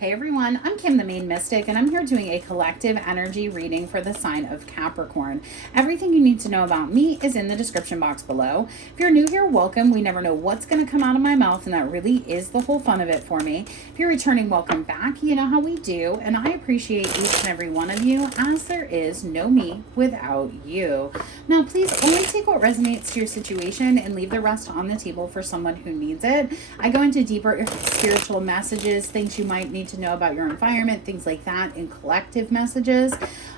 Hey everyone, I'm Kim the Maine Mystic, and I'm here doing a collective energy reading for the sign of Capricorn. Everything you need to know about me is in the description box below. If you're new here, welcome. We never know what's going to come out of my mouth, and that really is the whole fun of it for me. If you're returning, welcome back. You know how we do, and I appreciate each and every one of you, as there is no me without you. Now, please only take what resonates to your situation and leave the rest on the table for someone who needs it. I go into deeper spiritual messages, things you might need to know about your environment, things like that, in collective messages.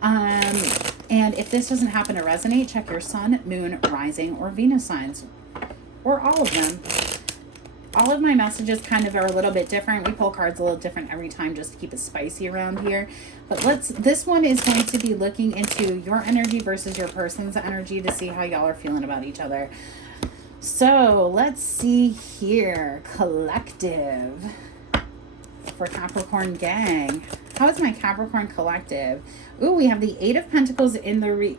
And if this doesn't happen to resonate, check your sun, moon, rising, or Venus signs, or all of them. All of my messages kind of are a little bit different. We pull cards a little different every time just to keep it spicy around here. But this one is going to be looking into your energy versus your person's energy to see how y'all are feeling about each other. So let's see here. Collective for Capricorn gang. How is my Capricorn collective? Ooh, we have the Eight of Pentacles in the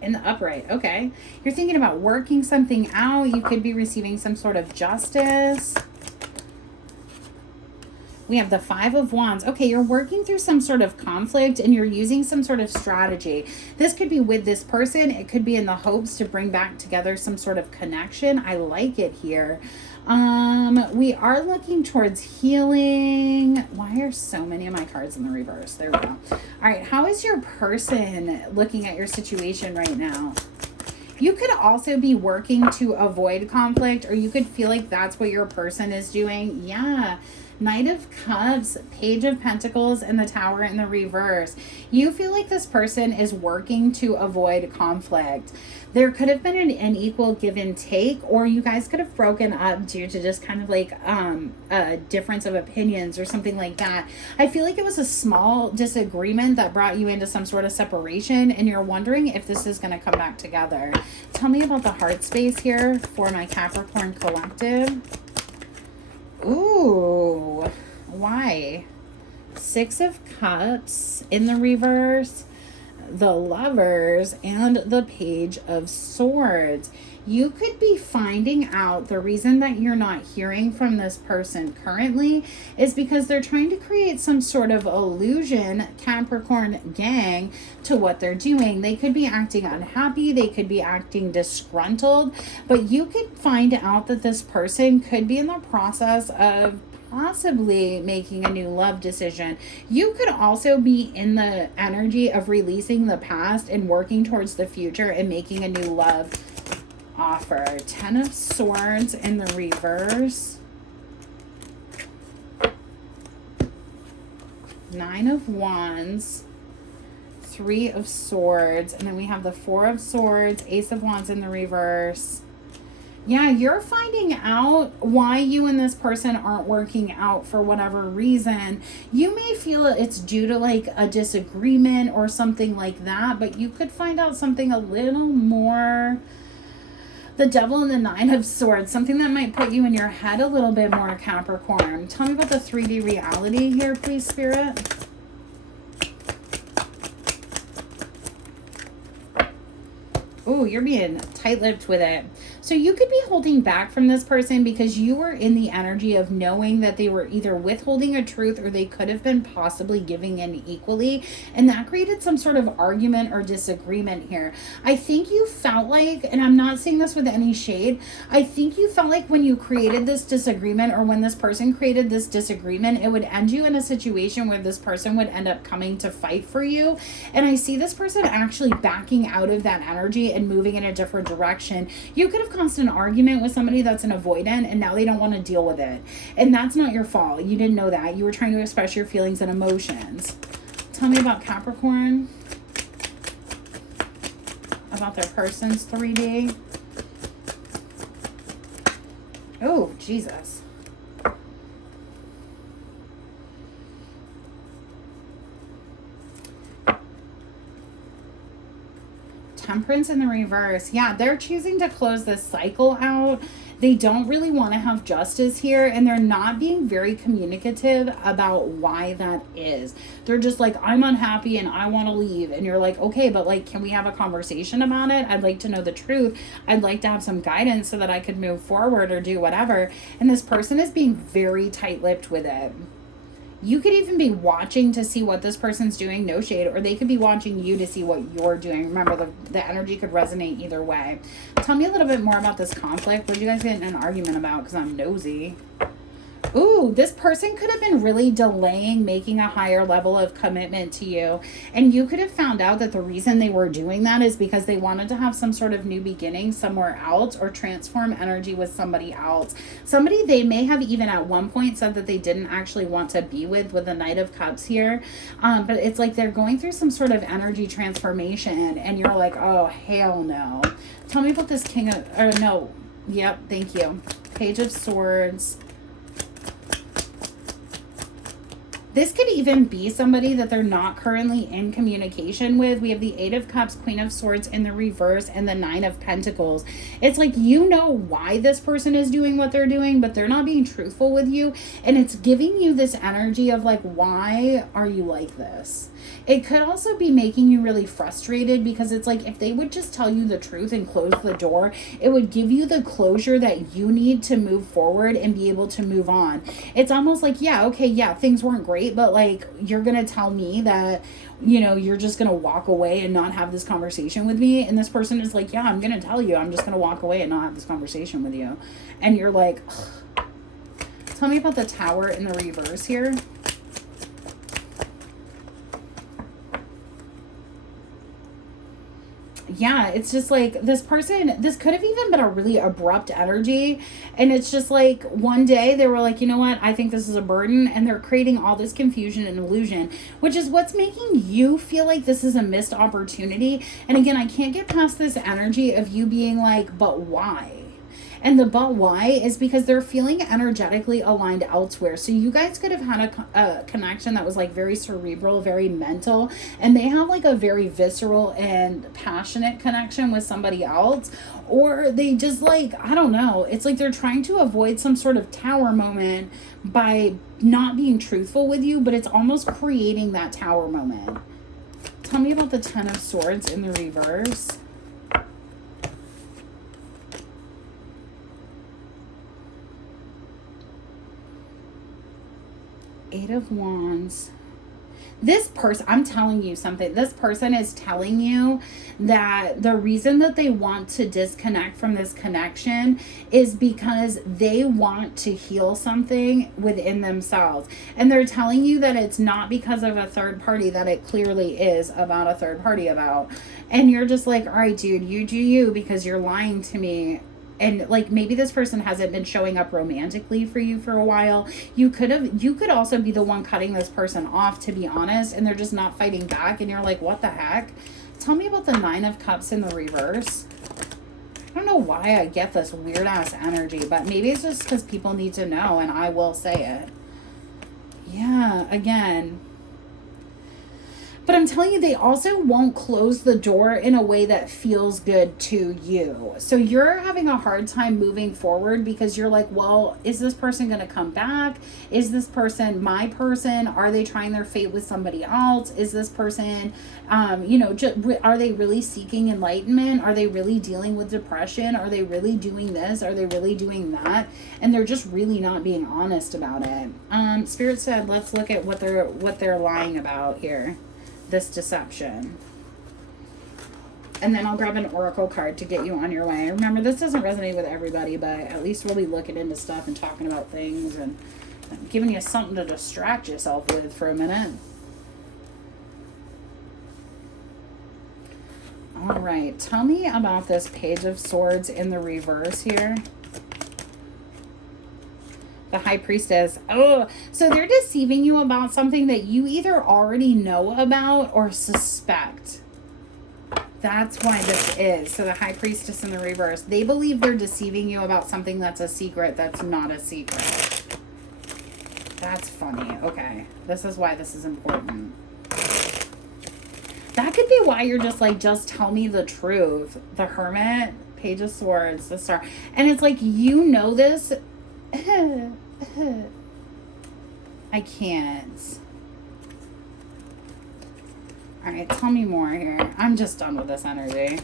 in the upright. Okay. You're thinking about working something out. You could be receiving some sort of justice. We have the Five of Wands. Okay, you're working through some sort of conflict and you're using some sort of strategy. This could be with this person. It could be in the hopes to bring back together some sort of connection. I like it here. We are looking towards healing. Why are so many of my cards in the reverse? There we go. All right, how is your person looking at your situation right now? You could also be working to avoid conflict, or you could feel like that's what your person is doing. Yeah. Knight of Cups, Page of Pentacles, and the Tower in the reverse. You feel like this person is working to avoid conflict. There could have been an equal give and take, or you guys could have broken up due to just kind of like a difference of opinions or something like that. I feel like it was a small disagreement that brought you into some sort of separation, and you're wondering if this is going to come back together. Tell me about the heart space here for my Capricorn collective. Ooh, why? Six of Cups in the reverse, the Lovers, and the Page of Swords. You could be finding out the reason that you're not hearing from this person currently is because they're trying to create some sort of illusion, Capricorn gang, to what they're doing. They could be acting unhappy. They could be acting disgruntled. But you could find out that this person could be in the process of possibly making a new love decision. You could also be in the energy of releasing the past and working towards the future and making a new love offer. Ten of Swords in the reverse. Nine of Wands. Three of Swords. And then we have the Four of Swords, Ace of Wands in the reverse. Yeah, you're finding out why you and this person aren't working out for whatever reason. You may feel it's due to like a disagreement or something like that, but you could find out something a little more. The Devil and the Nine of Swords, something that might put you in your head a little bit more, Capricorn. Tell me about the 3D reality here, please, Spirit. Oh, you're being tight-lipped with it. So you could be holding back from this person because you were in the energy of knowing that they were either withholding a truth or they could have been possibly giving in equally. And that created some sort of argument or disagreement here. I think you felt like, and I'm not saying this with any shade, I think you felt like when you created this disagreement or when this person created this disagreement, it would end you in a situation where this person would end up coming to fight for you. And I see this person actually backing out of that energy and moving in a different direction. You could have caused an argument with somebody that's an avoidant and now they don't want to deal with it. And that's not your fault. You didn't know that. You were trying to express your feelings and emotions. Tell me about Capricorn. About their person's 3D. Oh, Jesus. Temperance in the reverse. Yeah, they're choosing to close this cycle out. They don't really want to have justice here, and they're not being very communicative about why that is. They're just like, I'm unhappy and I want to leave. And you're like, okay, but like, can we have a conversation about it? I'd like to know the truth. I'd like to have some guidance so that I could move forward or do whatever. And this person is being very tight-lipped with it. You could even be watching to see what this person's doing, no shade, or they could be watching you to see what you're doing. Remember, the energy could resonate either way. Tell me a little bit more about this conflict. What did you guys get in an argument about? Because I'm nosy. Ooh, this person could have been really delaying making a higher level of commitment to you. And you could have found out that the reason they were doing that is because they wanted to have some sort of new beginning somewhere else or transform energy with somebody else. Somebody they may have even at one point said that they didn't actually want to be with the Knight of Cups here. But it's like they're going through some sort of energy transformation and you're like, oh, hell no. Tell me about this King of, or no. Yep, thank you. Page of Swords. This could even be somebody that they're not currently in communication with. We have the Eight of Cups, Queen of Swords in the reverse, and the Nine of Pentacles. It's like you know why this person is doing what they're doing, but they're not being truthful with you. And it's giving you this energy of like, why are you like this? It could also be making you really frustrated because it's like if they would just tell you the truth and close the door, it would give you the closure that you need to move forward and be able to move on. It's almost like, yeah, okay, yeah, things weren't great, but like you're going to tell me that, you know, you're just going to walk away and not have this conversation with me. And this person is like, yeah, I'm going to tell you, I'm just going to walk away and not have this conversation with you. And you're like, ugh. Tell me about the Tower in the reverse here. Yeah, it's just like this person, this could have even been a really abrupt energy. And it's just like one day they were like, you know what? I think this is a burden. And they're creating all this confusion and illusion, which is what's making you feel like this is a missed opportunity. And again, I can't get past this energy of you being like, but why? And the but why is because they're feeling energetically aligned elsewhere. So you guys could have had a connection that was like very cerebral, very mental, and they have like a very visceral and passionate connection with somebody else. Or they just like, I don't know, it's like they're trying to avoid some sort of tower moment by not being truthful with you, but it's almost creating that tower moment. Tell me about the Ten of Swords in the reverse. Eight of Wands. This person, I'm telling you something. This person is telling you that the reason that they want to disconnect from this connection is because they want to heal something within themselves. And they're telling you that it's not because of a third party, that it clearly is about a third party about. And you're just like, all right, dude, you do you because you're lying to me. And like maybe this person hasn't been showing up romantically for you for a while. You could also be the one cutting this person off, to be honest, and they're just not fighting back. And you're like, what the heck? Tell me about the Nine of Cups in the reverse. I don't know why I get this weird ass energy, but maybe it's just because people need to know and I will say it. Yeah, again. But I'm telling you, they also won't close the door in a way that feels good to you. So you're having a hard time moving forward because you're like, well, is this person going to come back? Is this person my person? Are they trying their fate with somebody else? Is this person, are they really seeking enlightenment? Are they really dealing with depression? Are they really doing this? Are they really doing that? And they're just really not being honest about it. Spirit said, let's look at what they're lying about here. This deception. And then I'll grab an oracle card to get you on your way. Remember, this doesn't resonate with everybody, but at least we'll be looking into stuff and talking about things and giving you something to distract yourself with for a minute. All right, tell me about this Page of Swords in the reverse here. The High Priestess. Oh, so they're deceiving you about something that you either already know about or suspect. That's why this is. So the High Priestess in the reverse. They believe they're deceiving you about something that's a secret that's not a secret. That's funny. Okay. This is why this is important. That could be why you're just like, just tell me the truth. The Hermit, Page of Swords, the Star. And it's like, you know this. I can't. All right, tell me more here. I'm just done with this energy.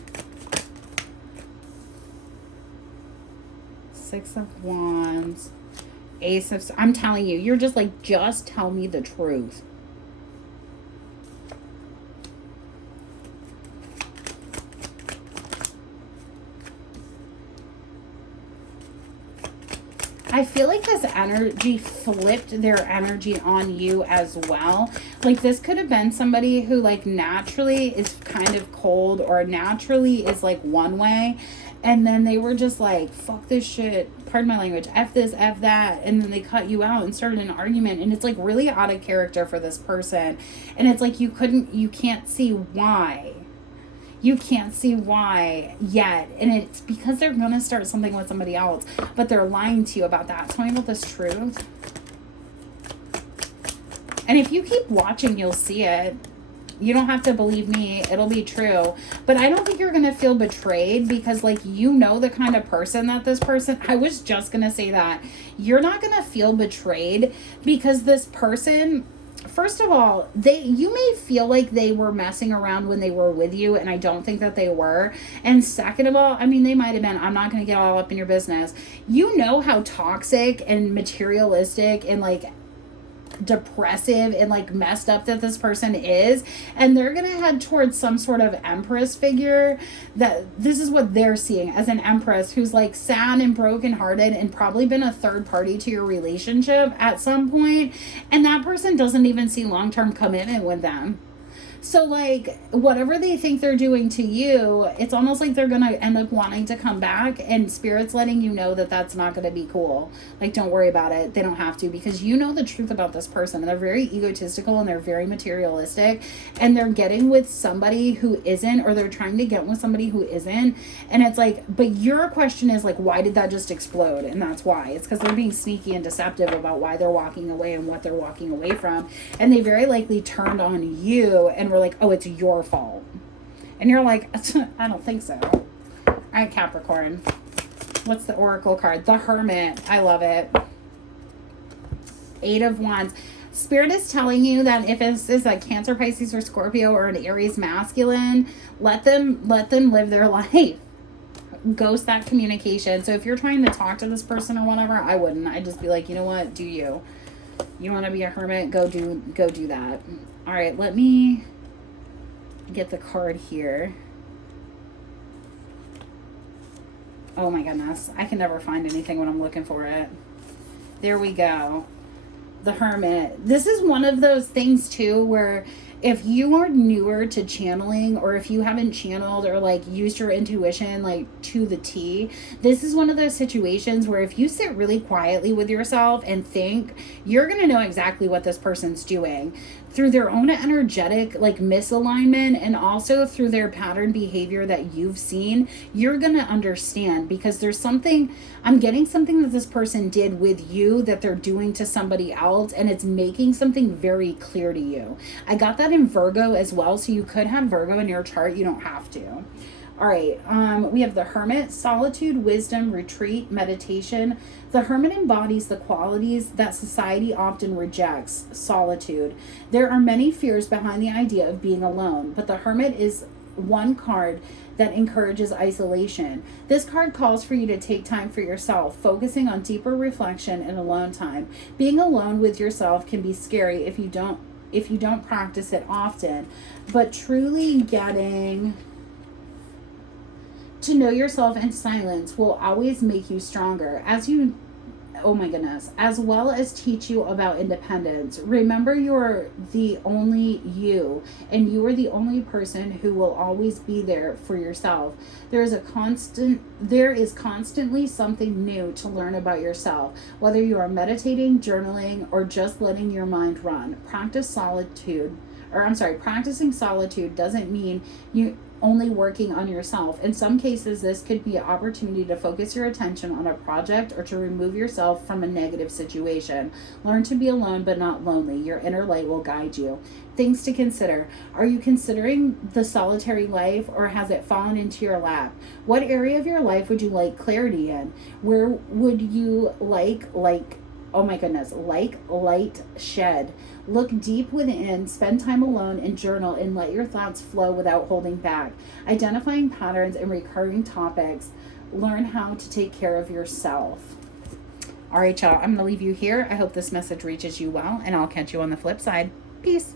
Six of Wands, Ace of... I'm telling you, you're just like, just tell me the truth. I feel like this energy flipped their energy on you as well. Like, this could have been somebody who, like, naturally is kind of cold or naturally is, like, one way. And then they were just like, fuck this shit. Pardon my language. F this, F that. And then they cut you out and started an argument. And it's, like, really out of character for this person. And it's like you can't see why. You can't see why yet. And it's because they're going to start something with somebody else. But they're lying to you about that. Tell me about this truth. And if you keep watching, you'll see it. You don't have to believe me. It'll be true. But I don't think you're going to feel betrayed because, like, you know the kind of person that this person... I was just going to say that. You're not going to feel betrayed because this person... First of all, you may feel like they were messing around when they were with you, and I don't think that they were. And second of all, I mean, they might have been. I'm not going to get all up in your business. You know how toxic and materialistic and, like, depressive and, like, messed up that this person is, and they're gonna head towards some sort of empress figure. That this is what they're seeing as an empress who's, like, sad and brokenhearted and probably been a third party to your relationship at some point, and that person doesn't even see long-term commitment with them. So, like, whatever they think they're doing to you, it's almost like they're going to end up wanting to come back, and Spirit's letting you know that that's not going to be cool. Like, don't worry about it. They don't have to, because you know the truth about this person. And they're very egotistical, and they're very materialistic, and they're getting with somebody who isn't, or they're trying to get with somebody who isn't. And it's like, but your question is, like, why did that just explode? And that's why. It's because they're being sneaky and deceptive about why they're walking away and what they're walking away from. And they very likely turned on you and were like, oh, it's your fault. And you're like, I don't think so. All right, Capricorn. What's the Oracle card? The Hermit. I love it. 8 of Wands. Spirit is telling you that if this is a Cancer, Pisces, or Scorpio, or an Aries masculine, let them live their life. Ghost that communication. So if you're trying to talk to this person or whatever, I wouldn't. I'd just be like, you know what? Do you? You want to be a hermit? Go do that. All right, let me get the card here. Oh my goodness. I can never find anything when I'm looking for it. There we go. The Hermit. This is one of those things too where if you are newer to channeling, or if you haven't channeled or, like, used your intuition, like, to the T, this is one of those situations where if you sit really quietly with yourself and think, you're going to know exactly what this person's doing through their own energetic, like, misalignment, and also through their pattern behavior that you've seen. You're going to understand, because there's something, I'm getting something that this person did with you that they're doing to somebody else, and it's making something very clear to you. I got that in Virgo as well, so you could have Virgo in your chart. You don't have to. All right, we have the Hermit, solitude, wisdom, retreat, meditation. The Hermit embodies the qualities that society often rejects: solitude. There are many fears behind the idea of being alone, but the Hermit is one card that encourages isolation. This card calls for you to take time for yourself, focusing on deeper reflection and alone time. Being alone with yourself can be scary if you don't practice it often, but truly getting to know yourself in silence will always make you stronger, as well as teach you about independence. Remember, you're the only you, and you are the only person who will always be there for yourself. There is constantly something new to learn about yourself, whether you are meditating, journaling, or just letting your mind run. Practicing solitude doesn't mean you only working on yourself. In some cases, this could be an opportunity to focus your attention on a project or to remove yourself from a negative situation. Learn to be alone but not lonely. Your inner light will guide you. Things to consider. Are you considering the solitary life, or has it fallen into your lap? What area of your life would you like clarity in? Where would you like light shed? Look deep within, spend time alone, and journal, and let your thoughts flow without holding back. Identifying patterns and recurring topics. Learn how to take care of yourself. All right, y'all, I'm going to leave you here. I hope this message reaches you well, and I'll catch you on the flip side. Peace.